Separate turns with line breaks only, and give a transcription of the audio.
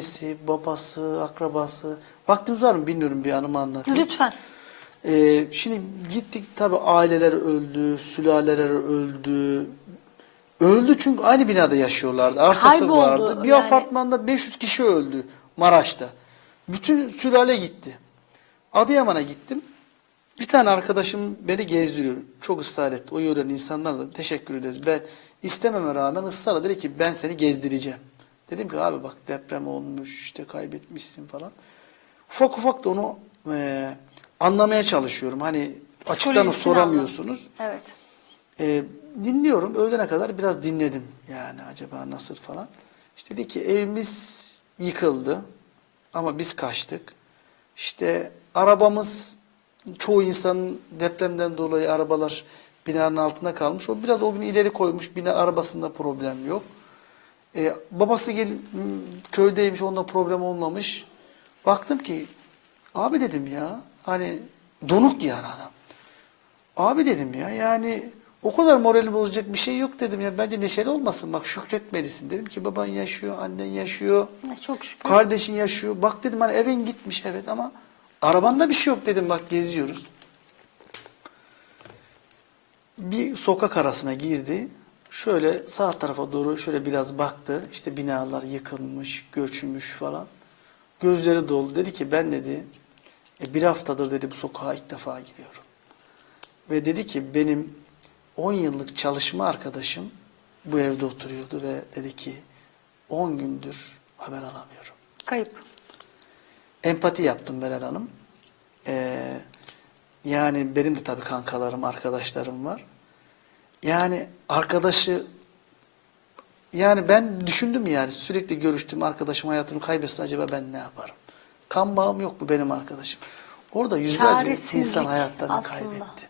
annesi, babası, akrabası. Vaktimiz var mı bilmiyorum bir anımı anlatayım.
Lütfen.
Ee, şimdi gittik tabi aileler öldü, sülaleler öldü. Öldü çünkü aynı binada yaşıyorlardı. Arsası
Kayboldu
vardı. Bir
yani.
apartmanda 500 kişi öldü Maraş'ta. Bütün sülale gitti. Adıyaman'a gittim. Bir tane arkadaşım beni gezdiriyor. Çok ısrar etti. O yörenin insanlarla da teşekkür ederiz. Ben istememe rağmen ısrarla dedi ki ben seni gezdireceğim. Dedim ki abi bak deprem olmuş işte kaybetmişsin falan. Ufak ufak da onu e, anlamaya çalışıyorum. Hani açıktan soramıyorsunuz.
Evet.
E, dinliyorum. Öğlene kadar biraz dinledim. Yani acaba nasıl falan. İşte dedi ki evimiz yıkıldı. Ama biz kaçtık. İşte arabamız çoğu insanın depremden dolayı arabalar binanın altında kalmış. O biraz o gün ileri koymuş. Bina arabasında problem yok. E, babası gel köydeymiş. Onda problem olmamış. Baktım ki abi dedim ya hani donuk yani adam. Abi dedim ya yani o kadar morali bozacak bir şey yok dedim ya. Bence neşeli olmasın bak şükretmelisin. Dedim ki baban yaşıyor, annen yaşıyor.
Çok şükür.
Kardeşin yaşıyor. Bak dedim hani evin gitmiş evet ama arabanda bir şey yok dedim bak geziyoruz. Bir sokak arasına girdi. Şöyle sağ tarafa doğru şöyle biraz baktı. İşte binalar yıkılmış, göçmüş falan. Gözleri doldu. Dedi ki ben dedi "e, bir haftadır dedi bu sokağa ilk defa gidiyorum. Ve dedi ki benim 10 yıllık çalışma arkadaşım bu evde oturuyordu ve dedi ki 10 gündür haber alamıyorum.
Kayıp.
Empati yaptım Meral Hanım. Ee, yani benim de tabii kankalarım, arkadaşlarım var. Yani arkadaşı yani ben düşündüm yani sürekli görüştüğüm arkadaşım hayatını kaybetse acaba ben ne yaparım? Kan bağım yok bu benim arkadaşım. Orada yüzlerce insan hayatlarını
aslında.
kaybetti.